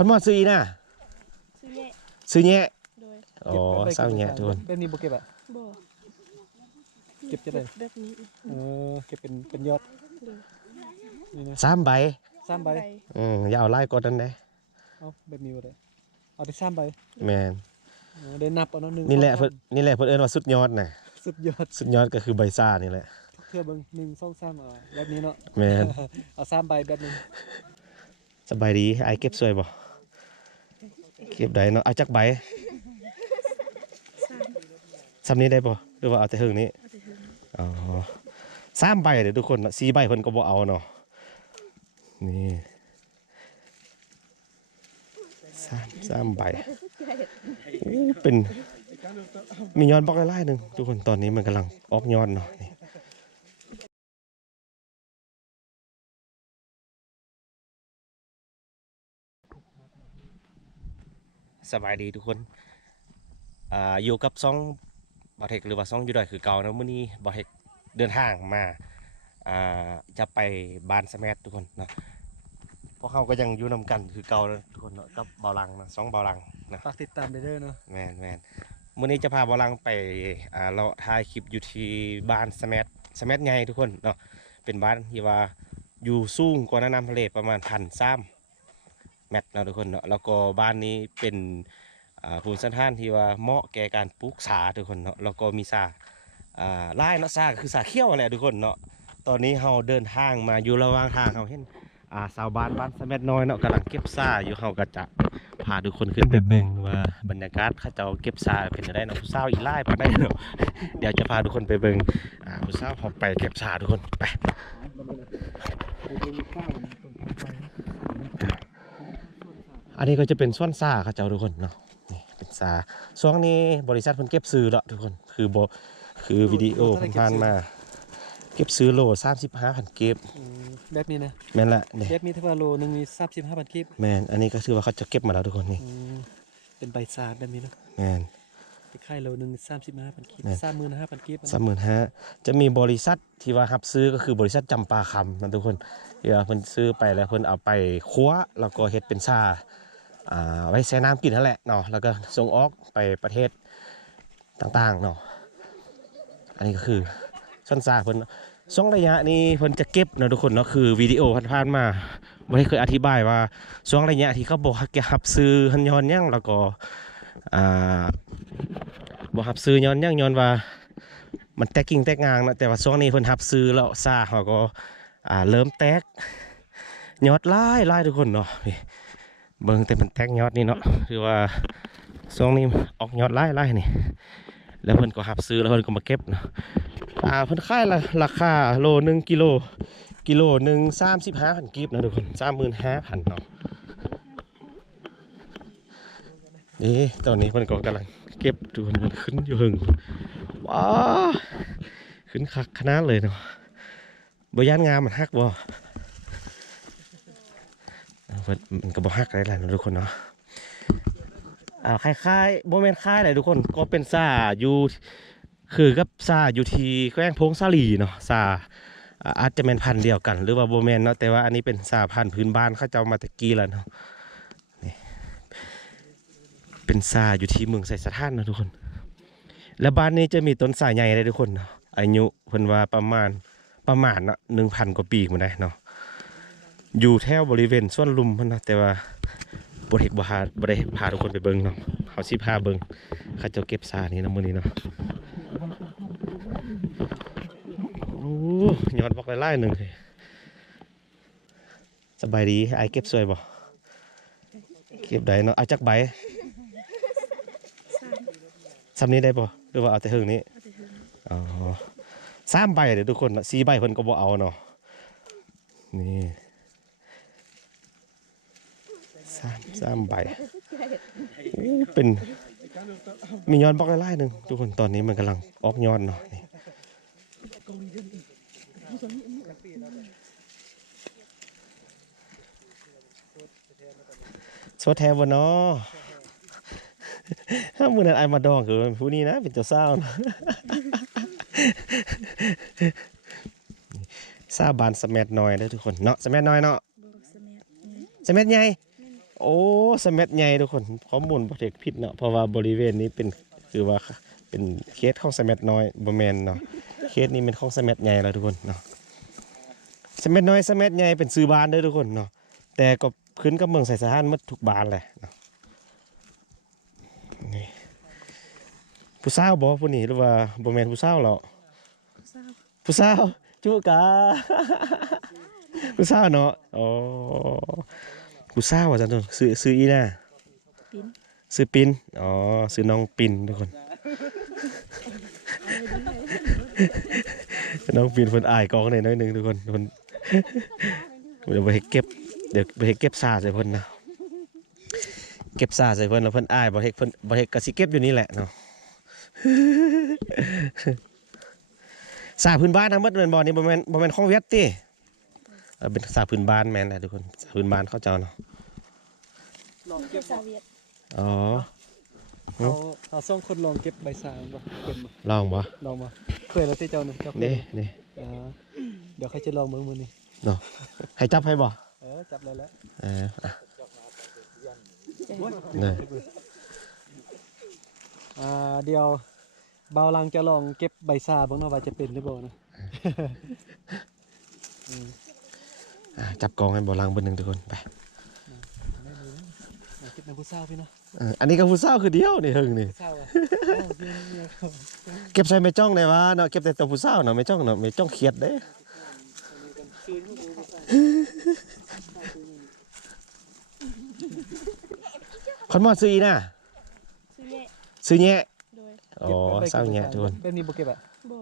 คนมอซื้อนะซื้อแย่อ๋อเศร้าแย่ทุกคนแบบนี้บ่เก็บอ่ะบ่เก็บจะได้แบบนี้เก็บเป็นยอด3 ใบอย่าเอาไล่กดนั่นได้เอาแบบนี้บ่ได้เอาไป3 ใบแมนได้นับเอา1 นี่แหละเพิ่นเอิ้นว่าสุดยอดน่ะสุดยอดก็คือใบซ่านี่แหละเพื่อเบิ่ง1 2 3แบบนี้เนาะแมนเอา3 ใบแบบนึงสบายดีไอเก็บสวยบ่เก็บได้เนาะเอาจักใบซ้ำนี้ได้บ่หรือว่าเอาแต่หึงนี้อ๋อ3 ใบเด้อทุกคน4 ใบเพิ่นก็บ่เอาเนาะนี่3 ใบเป็นมียอดบล็อกไล่ๆนึงทุกคนตอนนี้มันกำลังออกยอดเนาะนี่สบายดีทุกคนอยู่กับซ่องบอเทคหรือว่าซ่องอยู่ดอยคือเก่านะมื้อนี้บอเทคเดินทางมาจะไปบ้านสแมททุกคนเนาะพวกเขาก็ยังอยู่นำกันคือเก่าทุกคนเนาะกับเบาลังนะซ่องเบาลังนะฝากติดตามเด้อเนาะแมนมื้อนี้จะพาเบาลังไปเราถ่ายคลิปอยู่ที่บ้านสแมทใหญ่ทุกคนเนาะเป็นบ้านที่ว่าอยู่สูงกว่าน้ำทะเลประมาณ1,300 เมตรนะทุกคนเนาะแล้วก็บ้านนี้เป็นภูมิสถานที่ว่าเหมาะแก่การปลูกสาทุกคนเนาะแล้วก็มีสาไล่เนาะสาคือสาเขี้ยวอะไรทุกคนเนาะตอนนี้เราเดินทางมาอยู่ระหว่างทางเราเห็นชาวบ้านสะเม็ดน้อยเนาะกำลังเก็บสาอยู่เราก็จะพาทุกคนขึ้นไปเบิ่งว่าบรรยากาศเขาจะเก็บสาเป็นอะไรเนาะผู้สาวอีไล่ไปได้เนาะเดี๋ยวจะพาทุกคนไปเบิ่งผู้สาวพอไปเก็บสาทุกคนไปอันนี้ก็จะเป็นส่วนซาเขาเจ้าทุกคนเนาะนี่เป็นซาช่วงนี้บริษัทเพิ่นเก็บซื้อแล้วทุกคนคือวิดีโอเพิ่นผ่านมาเก็บซื้อโล35,000เก็บแบบนี้นะแม่นละแบบนี้ถ้าว่าโลนึงมี35,000กิบแม่นอันนี้ก็คือว่าเขาจะเก็บมาแล้วทุกคนนี่เป็นใบซาแบบนี้เนาะแม่นไปขายโลนึง35,000กิบ35,000กิบ35,000จะมีบริษัทที่ว่ารับซื้อก็คือบริษัทจำปาคำนะทุกคนที่ว่าเพิ่นซื้อไปแล้วเพิ่นเอาไปคั่วแล้วก็เฮ็ดเป็นชาไว้แช่น้ำกินนั่นแหละเนาะแล้วก็ส่งออกไปประเทศต่างๆเนาะอันนี้ก็คือส่วนซาเพิ่นช่วงระยะนี้เพิ่นจะเก็บนะทุกคนเนาะคือวิดีโอผ่านๆมาบ่ได้เคยอธิบายว่าช่วงระยะที่เขาบอกให้รับซื้อหันย้อนยังแล้วก็บ่รับซื้อย้อนยังย้อนว่ามันแตกกิ่งแตกงางนะแต่ว่าช่วงนี้เพิ่นรับซื้อแล้วซาเขาก็เริ่มแตกยอดหลายทุกคนเนาะเบิ่งแต่มันแตกยอดนี่เนาะคือว่าช่วงนี้ออกยอดหลายนี่แล้วเพิ่นก็รับซื้อแล้วเพิ่นก็มาเก็บเนาะเพิ่นขายราคาโล1กิโลนึง35,000กีบนะทุกคน35,000เนาะนี่ตอนนี้เพิ่นก็กำลังเก็บทุกคนมันขึ้นอยู่หึงว้าขึ้นคักขนาดเลยเนาะบ่ย่านงามมันฮักบ่มันก็บ่ฮักได้แหละทุกคนเนาะคล้ายๆโมเมนต์คล้ายเลยทุกคนก็เป็นซาอยู่คือกับซาอยู่ที่แขวงพงสาลีเนาะซาอาจจะเป็นพันธุ์เดียวกันหรือว่าโมเมนต์เนาะแต่ว่าอันนี้เป็นซาพันธุ์พื้นบ้านเขาเจ้ามาตะกี้แล้วเนาะนี่เป็นซาอยู่ที่เมืองไสสถานนะทุกคนและบ้านนี้จะมีต้นสาใหญ่เลยทุกคนเนาะอายุเพิ่นว่าประมาณเนาะ1,000 กว่าปีมาได้เนาะอยู่แถวบริเวณส่วนลุมเพิ่นนะแต่ว่าบ่ได้พาทุกคนไปเบิ่งเนาะเขาสิพาเบิ่งเขาจะเก็บซานี่นะมื้อนี้เนาะโอ้ยอดบอกไล่ๆนึงสบายดีไอเก็บสวยบ่เก็บได้เนาะเอาจักใบซ้ำนี้ได้บ่หรือว่าเอาแต่หึงนี้อ๋อ3 ใบเด้อทุกคน4 ใบเพิ่นก็บ่เอาเนาะนี่3 ใบเป็นมียอดบล็อกไล่ๆนึงทุกคนตอนนี้มันกำลังออกยอดเนาะนี่โซแทนวะเนาะถ้ามือนั้นไอมาดองคือผู้นี้นะเป็นเจ้าสาวนะซาบานสแมทน้อยเด้อทุกคนเนาะสแมทน้อยเนาะสแมทใหญ่ โอ้สะเม็ดใหญ่ทุกคนข้อมูลบ่ได้ผิดเนาะเพราะว่าบริเวณนี้เป็นคือว่าเป็นเขตของสะเม็ดน้อยบ่แม่นเนาะเขตนี้เป็นของสะเม็ดใหญ่แล้วทุกคนเนาะสะเม็ดน้อยสะเม็ดใหญ่เป็นชื่อบ้านเด้อทุกคนเนาะแต่ก็ขึ้นกับเมืองไสสะพานหมดทุกบ้านแหละเนาะนี่ผู้สาวบ่ผู้นี้หรือว่าบ่แม่นผู้สาวหรอก ทราบ ผู้สาวจุกา ผู้สาวเนาะอ๋อผู้สาวว่าจังซั่นซื้ออีน่ะ ปิน ซื้อปินอ๋อซื้อน้องปินทุกคนน้องปินเพิ่นอายกองหน่อยน้อยหนึงทุกคนเพิ่นเดี๋ยวไปเก็บเดี๋ยวไปเก็บซาใส่เพิ่นนะเก็บซาใส่เพิ่นแล้วเพิ่นอายบ่เฮ็ดเพิ่นบ่เฮ็ดก็สิเก็บอยู่นี่แหละเนาะ สาพื้นบ้านทั้งหมดแม่นบ่นี่บ่แม่นของเวียดติเป็นสาพื้นบ้านแม่นแหละทุกคนสาพื้นบ้านเขาเจ้าเนาะ ลองเก็บสาเวียด อ๋อ เอาส่งคนลองเก็บใบสาบ่เป็นบ่ ลองบ่ ลองมาเคยแล้วที่เจ้านี่เจ้าเคย นี่ อ่าเดี๋ยวใครจะลองมือมือนี่ เนาะให้จับให้บ่ จับเลยแล้ว อ่ะ ใจ นี่ เดี๋ยวเบาลังจะลองเก็บใบสาเบิ่งเนาะว่าจะเป็นหรือบ่นะ จับกองให้บ่ลังเบิ่งนึงทุกคนไป เก็บในผู้สาวพี่เนาะ อันนี้ก็ผู้สาวคือเดียวนี่เฮิงนี่ ผู้สาวอ่ะเมียเขา เก็บใส่แม่จ้องได้ว่าเนาะเก็บแต่ตัวผู้สาวเนาะแม่จ้องเนาะแม่จ้องเครียดเด้คนมอดซื้ออีน่ะ ซื้อแย่ ซื้อแยะ โดย อ๋อสาวแยะทุกคน แบบนี้บ่เก็บอ่ะ บ่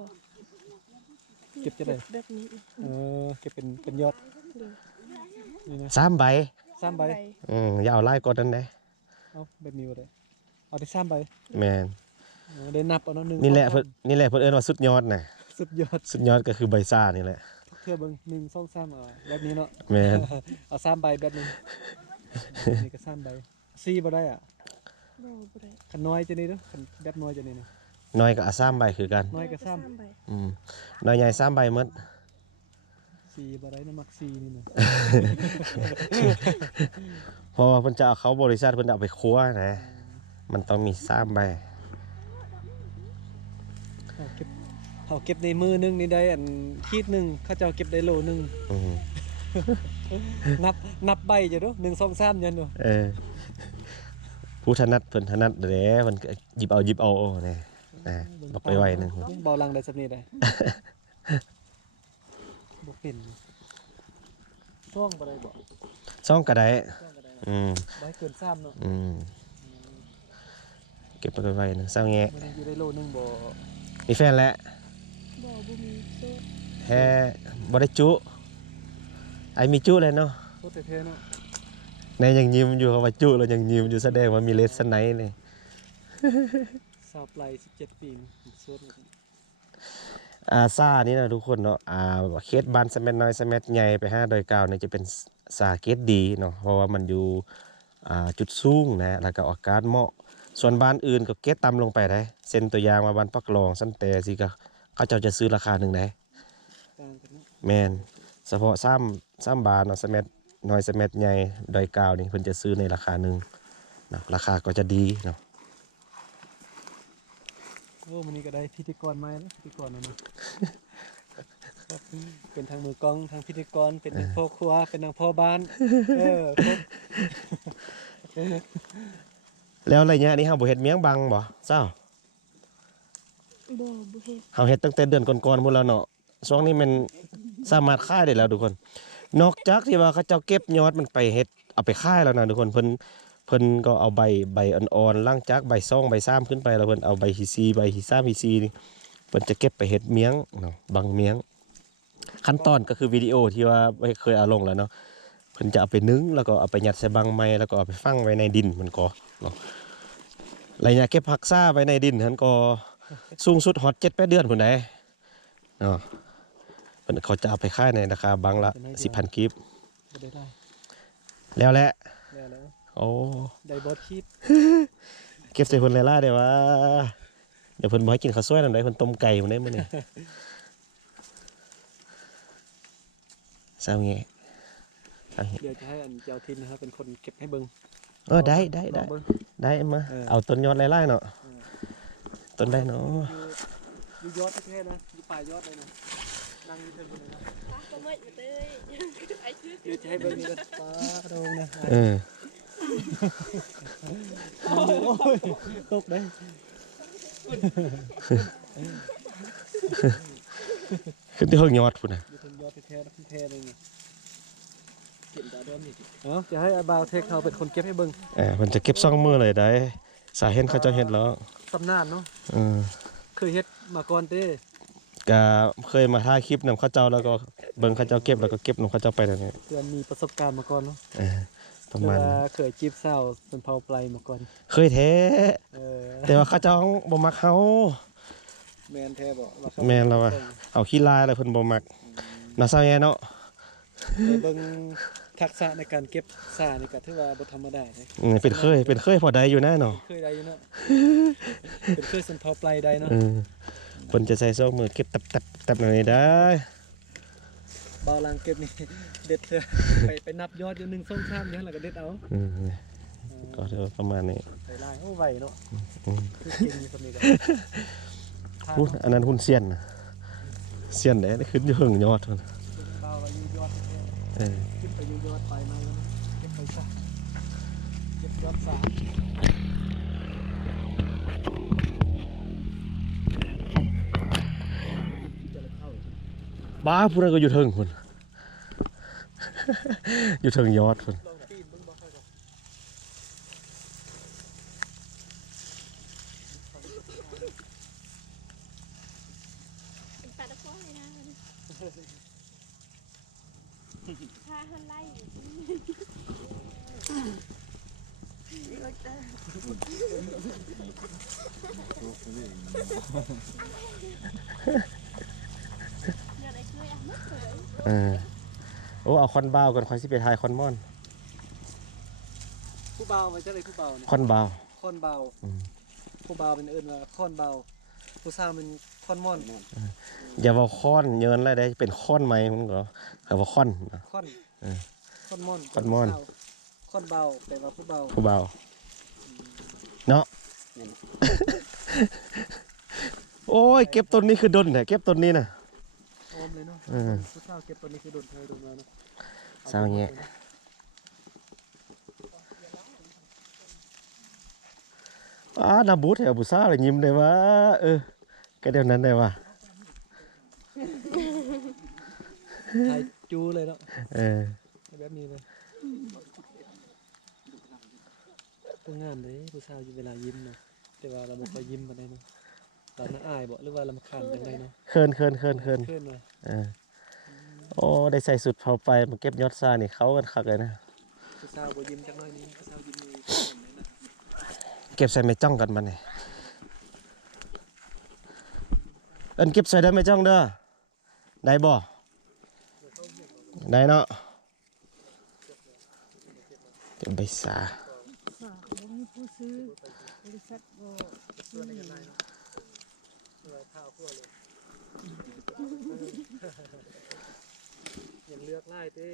เก็บจะได้ แบบนี้ เก็บเป็นยอด โดย นี่นะ 3ใบ 3ใบ อย่าเอาลายกดนั้นเด้ เอาแบบนี้บ่ได้เอาได้3ใบ แม่น ได้นับเอาเนาะ1 นี่แหละเพิ่นเอิ้นว่าสุดยอดน่ะ สุดยอด สุดยอดก็คือใบซ่านี่แหละ เทื่อเบิ่ง1 2 3แบบนี้เนาะ แม่น เอา3ใบแบบนึงนี่ก็3ใบ4บ่ได้อ่ะ บ่บ่ได้ คันน้อยจะนี่เด้อคันแบบน้อยจะนี่นะ น้อยก็เอา3ใบคือกัน น้อยก็ ใบ น้อยใหญ่3ใบหมด 4บ่ได้นะมัก4นี่นะ เพราะว่าเพิ่นจะเอาเขาบริษัทเพิ่นจะเอาไปคั่วนะ มันต้องมี3ใบ เขาเก็บในมือนึงนี่ได้อันขีดหนึงเขาเจ้าเก็บได้โลนึง อืม นับใบจะเด้อ1 2 3ยันเด้อ ผู้ถนัดเพิ่นถนัดเด้เพิ่นก็หยิบเอานี่นะบอกไปไว้หนึง เบาลังได้สำนี้ได้ บ่เป็นช่วงบ่ได้บ่ ซ่องก็ได้ ช่วงก็ได้ อืม บ่ให้เกิน3เนาะ อืมเก็บไปไว้หนึงเศร้าแงะ มื้อนี้อยู่ได้โลนึงบ่ มีแฟนแล้ว บ่มีโซ่ แท้บ่ได้จุไอ้มีจุเลยเนาะ โคตรแท้ๆเนาะ ในยังยิ้มอยู่ว่าจุแล้วยังยิ้มอยู่แสดงว่ามีเลสไนนี่ สาวปลาย17 ปีโสด ซ่านี่นะทุกคนเนาะเคสบ้านสะเม็ดน้อยสะเม็ดใหญ่ไป5โดย9นี่จะเป็นสาเกตดีเนาะเพราะว่ามันอยู่จุดสูงนะแล้วก็อากาศเหมาะส่วนบ้านอื่นก็เกตต่ำลงไปได้เส้นตัวอย่างมาบ้านปักรองสันแต่สิก็เขาเจ้าจะซื้อราคาหนึ่งได้ ต่างกันเนาะ แมนเฉพาะซ้ำบานเนาะสะเม็ดน้อยสะเม็ดใหญ่โดย9นี่เพิ่นจะซื้อในราคาหนึ่งเนาะราคาก็จะดีเนาะ โอ้มื้อนี้ก็ได้พิธีกรมาแล้วพิธีกรนั่นน่ะ เป็นทางมือกลองทางพิธีกรเป็นทางพ่อครัวเป็นทางพ่อบ้านครบ แล้วระยะนี้เฮาบ่เฮ็ดเมียงบังบ่เจ้า บ่เฮ็ด เฮาเฮ็ดตั้งแต่เดือนก่อนๆพุ่นแล้วเนาะช่วงนี้มันสามารถขายได้แล้วทุกคน นอกจากที่ว่าเขาเจ้าเก็บยอดมันไปเฮ็ดเอาไปขายแล้วนะทุกคนเพิ่นก็เอาใบอ่อนๆหลังจากใบ2ใบ3ขึ้นไปแล้วเพิ่นเอาใบที่4ใบที่3ที่4นี่เพิ่นจะเก็บไปเฮ็ดเมียงเนาะบังเมียง ขั้นตอนก็คือวิดีโอที่ว่าเคยเอาลงแล้วเนาะเพิ่นจะเอาไปนึ่งแล้วก็เอาไปยัดใส่บังไม้แล้วก็เอาไปฝังไว้ในดินมันก็เนาะระยะเก็บผักซ่าไว้ในดินนั้นก็สูงสุดฮอต7-8 เดือนพุ่นใดเนาะเพิ่นเขาจะเอาไปขายในราคาบังละ 10,000 กีบ บ่ได้ได้ แล้วแหละ แล้ว โอ้ ได้บอสคิด เก็บใส่เพิ่นหลายๆได้ว่าเดี๋ยวเพิ่นบ่ให้กินข้าวสวยนำได้เพิ่นต้มไก่มื้อนี้มื้อนี้เศร้าแงะ เดี๋ยวจะให้อันเจ้าทินนะครับเป็นคนเก็บให้เบิ่ง ได้ ลองเบิ่ง ได้มา เออ เอาต้นยอดไล่ๆเนาะ เออ ต้นได้เนาะ อยู่ยอดแท้ๆนะอยู่ปลายยอดเลยนะนั่งอยู่เทิงบนเลยนะ ก็ไม่เต้ยไอ้ชื่อ เดี๋ยวจะให้เบิ่งนี่กันปลาโดงนะ เออ โอ้ยตกได้ ขึ้นที่เฮิงยอดพุ่นน่ะ อยู่เทิงยอดแท้ๆแท้เลยนี่เก็บดาวเดิมนี่จะให้อาบาวเทคเขาเป็นคนเก็บให้เบิ่ง เพิ่นจะเก็บซ่องมือเลยได้สาเห็นเขาเจ้าเฮ็ดแล้ว สำนานเนาะ อืม เคยเฮ็ดมาก่อนเต้ ก็เคยมาถ่ายคลิปนำเขาเจ้าแล้วก็เบิ่งเขาเจ้าเก็บแล้วก็เก็บนำเขาเจ้าไปนั่นแหละ เพื่อนมีประสบการณ์มาก่อนเนาะ ประมาณ เว นั้น ลาเคยจีบสาวเป็นเผาไพลมาก่อน เคยแท้ เออ แต่ว่าเขาเจ้าบ่มักเฮา แมนแท้บอกว่าเขา แม่นแล้วว่ะ เอาขี้ลายแล้วเพิ่นบ่มักน่าเศร้าแย่เนาะ ไปเบิ่งทักษะในการเก็บสานี่ก็ถือว่าบ่ธรรมดาเลย เป็นเคยพอได้อยู่นะเนาะ เคยได้อยู่เนาะ เป็นเคยสันเผาไพลได้เนาะ เพิ่นจะใส่ซ่องมือเก็บตับๆหน่อยได้ เบาลังเก็บนี่ เด็ดเถอะไปนับยอดอยู่1 2 3อยู่แล้วก็เด็ดเอา ก็เดี๋ยวประมาณนี้ ไปไล่โอ้ไวเนาะ อืม คือเก่งอยู่คนนี้ก็ หุ้นอันนั้นหุ้นเซียนน่ะเซียนได้ขึ้นอยู่เฮิงยอดพุ่น เบาอายุยอดแท้ เออ ๆขึ้นไปอยู่ยอดไปมาแล้วนะเก็บไปซะเก็บยอดสา บ้าผู้นั้นก็อยู่เทิงพุ่น อยู่เทิงยอดพุ่น ลองปีนเบิ่งบ่ค่อยก็ เป็นปลาตะโพเลยนะถ้าหันไล่เดี๋ยวไอ้เคยอ่ะไม่เคย เออโอ้เอาคอนบาวก่อนค่อยสิไปถ่ายคอนมอน ผู้เบามันจะเลยผู้เบาเนี่ย คอนบาว คอนเบา อืม ผู้เบาเป็นเอิ้นว่าคอนเบาผู้สาวเป็นคอนม่อน อย่าว่าค้อนเยินแล้วได้เป็นค้อนไหมมันก็แต่ว่าค้อนนะ คอน เออ คอนม่อน คอนม่อน ผู้สาวคอนเบาแปลว่าผู้เบา ผู้เบาเนาะ โอ้ยเก็บต้นนี้คือดนเนี่ยเก็บต้นนี้น่ะ ออมเลยเนาะ เออ ผู้สาวเก็บตัวนี้คือโดนเธอโดนมาเนาะ สาวแงะ นาบูแถวบุซ่าเลยยิ้มเลยว่าก็เดี๋ยวนั้นได้ว่า ถ่ายจูเลยเนาะ เออ แบบนี้เลยตัวงามเลยผู้สาวอยู่เวลายิ้มเนาะแต่ว่าเราไม่ค่อยยิ้มปานใดเนาะเราน่าอายบ่หรือว่าเราขานจังไดเนาะ เคิน เพื่อนมา โอ้ได้ใส่สุดเผาไปมาเก็บยอดซานี่เขากันคักเลยนะ ผู้สาวบ่ยิ้มจังน้อยนี้ผู้สาวยิ้มนี่นะ เก็บใส่ไม่จ้องกันมาเนี่ยเก็บใส่ได้ไม่จ้องเด้อได้บ่ได้เนาะเก็บใบสา บ่มีผู้ซื้อบริษัทบ่ซื้อ ข้าวพวกเลยยังเลือกไล่เต้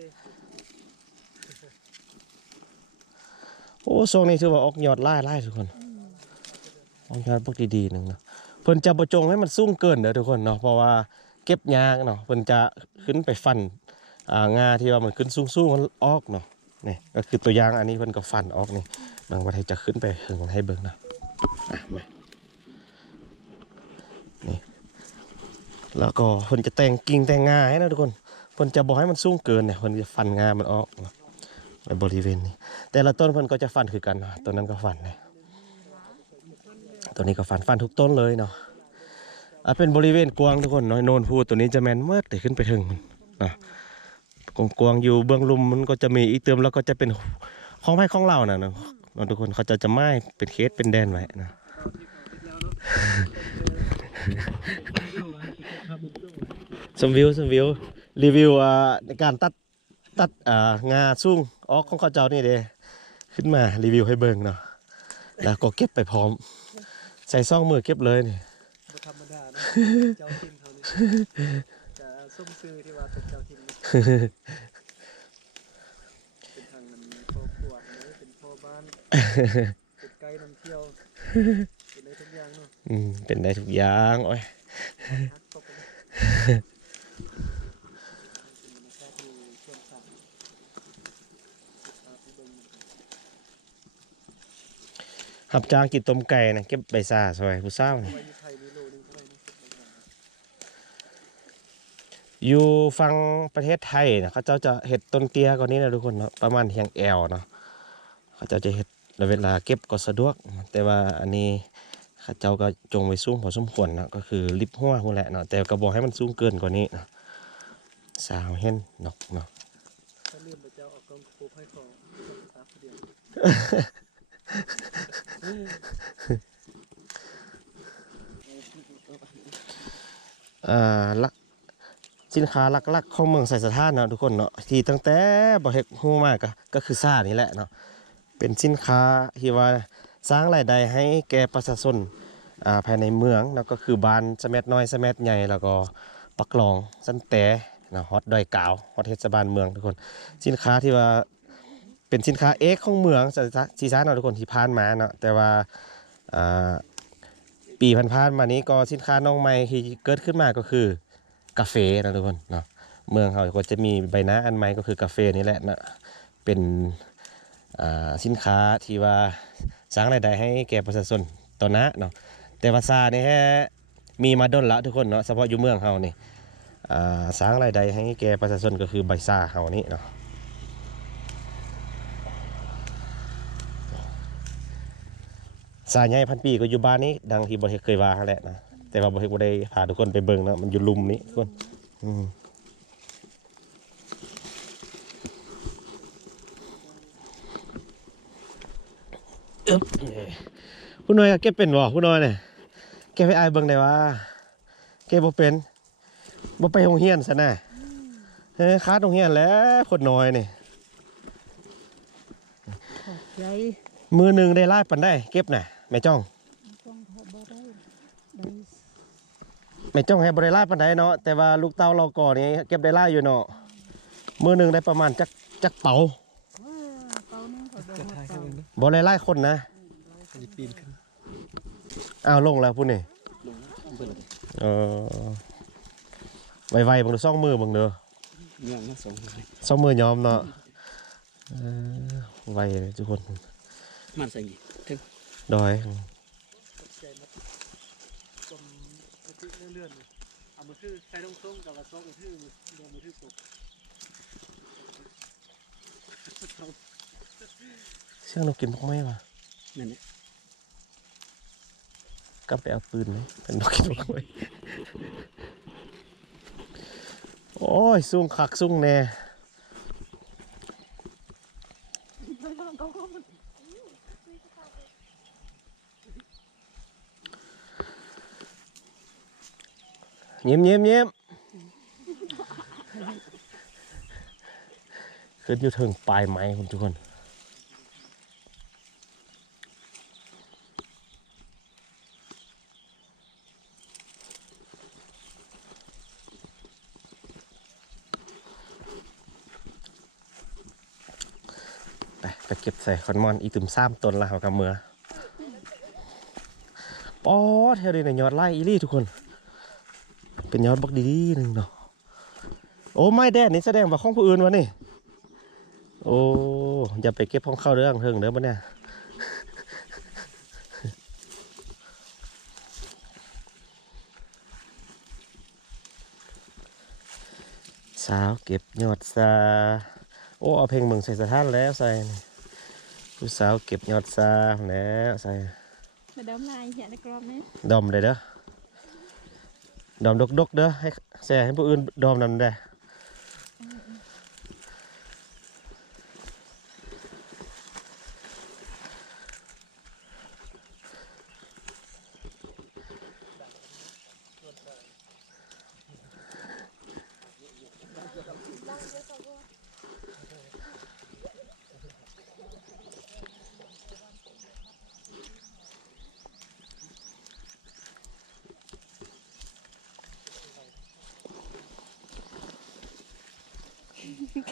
โอ้ทรงนี้ถือว่าออกยอดไล่ทุกคนออกยอดพวกดีๆหนึ่งเนาะเพิ่นจะประจงให้มันสูงเกินเด้อทุกคนเนาะเพราะว่าเก็บยากเนาะเพิ่นจะขึ้นไปฟันงาที่ว่ามันขึ้นสูงๆมันออกเนาะนี่ก็คือตัวอย่างอันนี้เพิ่นก็ฟันออกนี่บางวันจะขึ้นไปถึงให้เบิ่งนะมานี่แล้วก็เพิ่นจะแต่งกิ่งแต่งงาให้นะทุกคนเพิ่นจะบ่ให้มันสูงเกินเนี่ยเพิ่นจะฟันงามันออกเนาะในบริเวณนี้แต่ละต้นเพิ่นก็จะฟันคือกันเนาะต้นนั้นก็ฟันเนี่ยตัวนี้ก็ฟันทุกต้นเลยเนาะเป็นบริเวณกว้างทุกคนเนาะโนนพูตัวนี้จะแม่นเมื่อแต่ขึ้นไปถึงเนาะกว้างอยู่เบื้องลุมมันก็จะมีอีเติมแล้วก็จะเป็นของไผ่ของเราน่ะเนาะทุกคนเขาจะไม้เป็นเคสเป็นแดนไว้นะสมวิวรีวิวในการตัดงาสูงออกของเขาเจ้านี่เด้ขึ้นมารีวิวให้เบิ่งเนาะแล้วก็เก็บไปพร้อมใส่ซ่องมือเก็บเลยนี่ บ่ธรรมดาเนาะเจ้าทินเขานี่จะส้มซื้อที่ว่าเป็นเจ้าทินนี่ เป็นไกด์นำเที่ยวเป็นได้ทุกอย่างเนาะ เป็นได้ทุกอย่างโอ้ย พักตกเลยนะครับที่ชวนสามครับที่เบิ่ง หับจ้างกินต้มไก่นะเก็บใบซ่าซอยผู้สาวนี่ ไว้อยู่ไทยนี่โลนึงเท่าไหร่นะ อยู่ฝั่งประเทศไทยนะเขาเจ้าจะเห็ดต้นเตี้ยกว่านี้นะทุกคนเนาะประมาณเพียงแอวเนาะเขาเจ้าจะเห็ดแล้วเวลาเก็บก็สะดวก แต่ว่าอันนี้เขาเจ้าก็จงไว้สูงพอสมควรเนาะก็คือลิบหัวหุ่นแหละเนาะแต่ก็บอกให้มันสูงเกินกว่านี้เนาะสาวเห็นเนาะ ถ้าลืมไปจะเอาออกกองโคบให้ของตาเดียว ลักสินค้าหลักๆของเมืองไสสะท้านเนาะทุกคนเนาะที่ตั้งแต่บ่เฮ็ดฮู้มาก็คือซ่านี่แหละเนาะเป็นสินค้าที่ว่าสร้างรายได้ให้แก่ประชาชนภายในเมืองแล้วก็คือบ้านสะแมดน้อยสะแมดใหญ่แล้วก็ปักหลองสันแตเนาะฮอดดอยกาวฮอดเทศบาลเมืองทุกคนสินค้าที่ว่าเป็นสินค้าเอกของเมืองสีซ่านเนาะทุกคนที่ผ่านมาเนาะแต่ว่าอ่าปีผ่านๆมานี้ก็สินค้าน้องใหม่ที่เกิดขึ้นมาก็คือกาแฟนะทุกคนเนาะเมืองเขาก็จะมีใบหน้าอันใหม่ก็คือกาแฟนี่แหละนะเป็นสินค้าที่ว่าสร้างรายได้ให้แก่ประชาชนต่อหน้าเนาะแต่ว่าซาเนี่ยมีมาดนละทุกคนเนาะเฉพาะอยู่เมืองเขานี่สร้างรายได้ให้แก่ประชาชนก็คือใบซาเขานี่เนาะซาใหญ่พันปีก็อยู่บ้านนี้ดังที่บ่เคยว่าแหละนะแต่ว่าบ่ได้พาทุกคนไปเบิ่งเนาะมันอยู่ลุมนี้ทุกคนผู้น้อยก็เก็บเป็นบ่ผู้น้อยเนี่ยเก็บให้อายเบิ่งได้ว่าเก็บบ่เป็นบ่ไปโรงเรียนซะนะคาดโรงเรียนแล้วคนน้อยนี่ ขอบใจ มือหนึ่งได้ลายปันได้เก็บน่ะแม่จ้อง ต้องขอบ่ได้ได้ แม่จ้องให้บ่ได้ลายปันได้เนาะแต่ว่าลูกเต้าเราก่อนี่เก็บได้ลายอยู่เนาะมือหนึ่งได้ประมาณจักเป๋า เป่านึงขอบ่ จะ ฮอ ทาย ด ให้ เป่า เบิ่งนะ บ่ได้ลายคนนะ อันนี้ปีนขึ้น อ้าวลงแล้วผู้นี่ ลงเบิ่งเลย เออไวๆเบิ่งดูซ่องมือเบิ่งเด้อ เงี้ยนะสองเลย ซ่องมือยอมเนาะไวเลยทุกคน มันใส่กี่ถึง ดอย ใจมัดกลมกระติเลื่อนๆเอามาซื้อใส่ตรงๆกับว่าซอกกระทื่อโดนกระทื่อตก เชื่องเรากินพวกไม่ป่ะ นั่นแหละ กลับไปเอาปืนไหมเป็นนกกินพวกไม่โอ้ยซุ่งคักซุ่งแน่ยิ้มขึ้นอยู่ถึงปลายไม้คุณทุกคนไปเก็บใส่คอนมอนอีตุ่ม3 ต้นละเขากับเมือป๊อดเท่านี้เนี่ยยอดไล่อีลี่ทุกคนเป็นยอดบักดีๆหนึ่งเนาะโอ้ไม่แดดนี่แสดงว่าของผู้อื่นวะนี่โอ้อย่าไปเก็บของเข้าเรื่องเถิงเด้อบ่เนี่ยสาวเก็บยอดซาโอ้เอาเพลงเมืองใส่สถานแล้วใส่ผู้สาวเก็บยอดซาแล้วใส่ มาดำลายเห็นในกรอบนี้ ดอมเลยเด้อดอมดกเด้อให้แซ่ให้ผู้อื่นดอมนำได้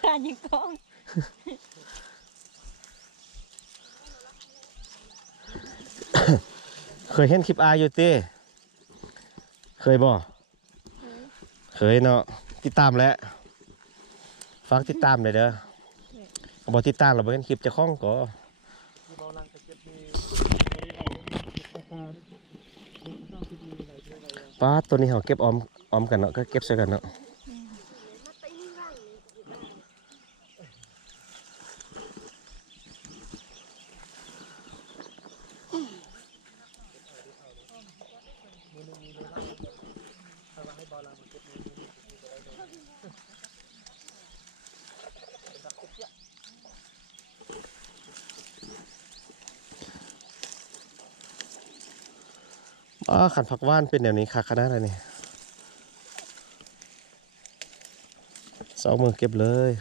การยิงกล้อง เคยเห็นคลิปอาอยู่ติเคยบ่เคยเนาะติดตามแล้วฝากติดตามเลยเด้อบ่ติดตามเราบ่เห็นคลิปเจ้าของก็ ที่เบาลังจะเก็บมี ป้าตัวนี้เขาเก็บออมกันเนาะก็เก็บใส่กันเนาะขันผักว่านเป็นแบบนี้ค่ะคณะอะไรนี่สองมือเก็บเลย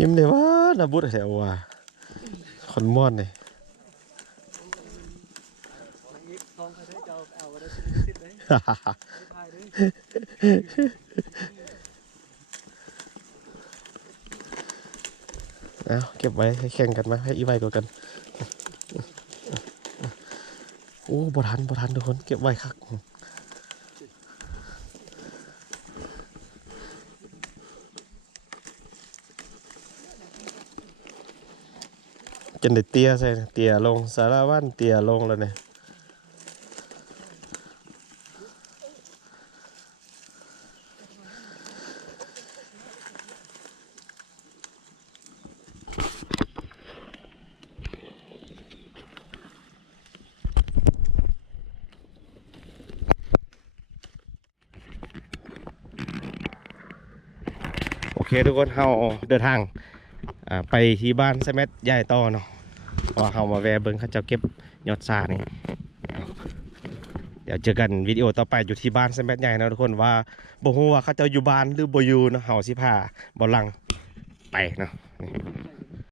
ยิ้มเลยว่านาบุตรแถวว่าคนม่อนเลย ทองใครได้เจ้าเอาไว้ได้สิบเลยทายเลย เอาเก็บไว้ให้แข่งกันมาให้อีไวกว่ากันโอ้บ่ทันทุกคนเก็บไว้ครับจนได้เตียใส่เตียลงสารวัตรเตียลงแล้วเนี่ยโอเคทุกคนเราเดินทางไปที่บ้านไซแมทใหญ่ต่อเนาะเพราะว่าเรามาแวะเบิ้งเขาเจ้าเก็บยอดซานี่เดี๋ยวเจอกันวิดีโอต่อไปอยู่ที่บ้านไซแมทใหญ่นะทุกคนว่าบ่ฮู้ว่าเขาเจ้าอยู่บ้านหรือบ่อยู่เนาะเฮาสิพาบ่ลังไปเนาะนี่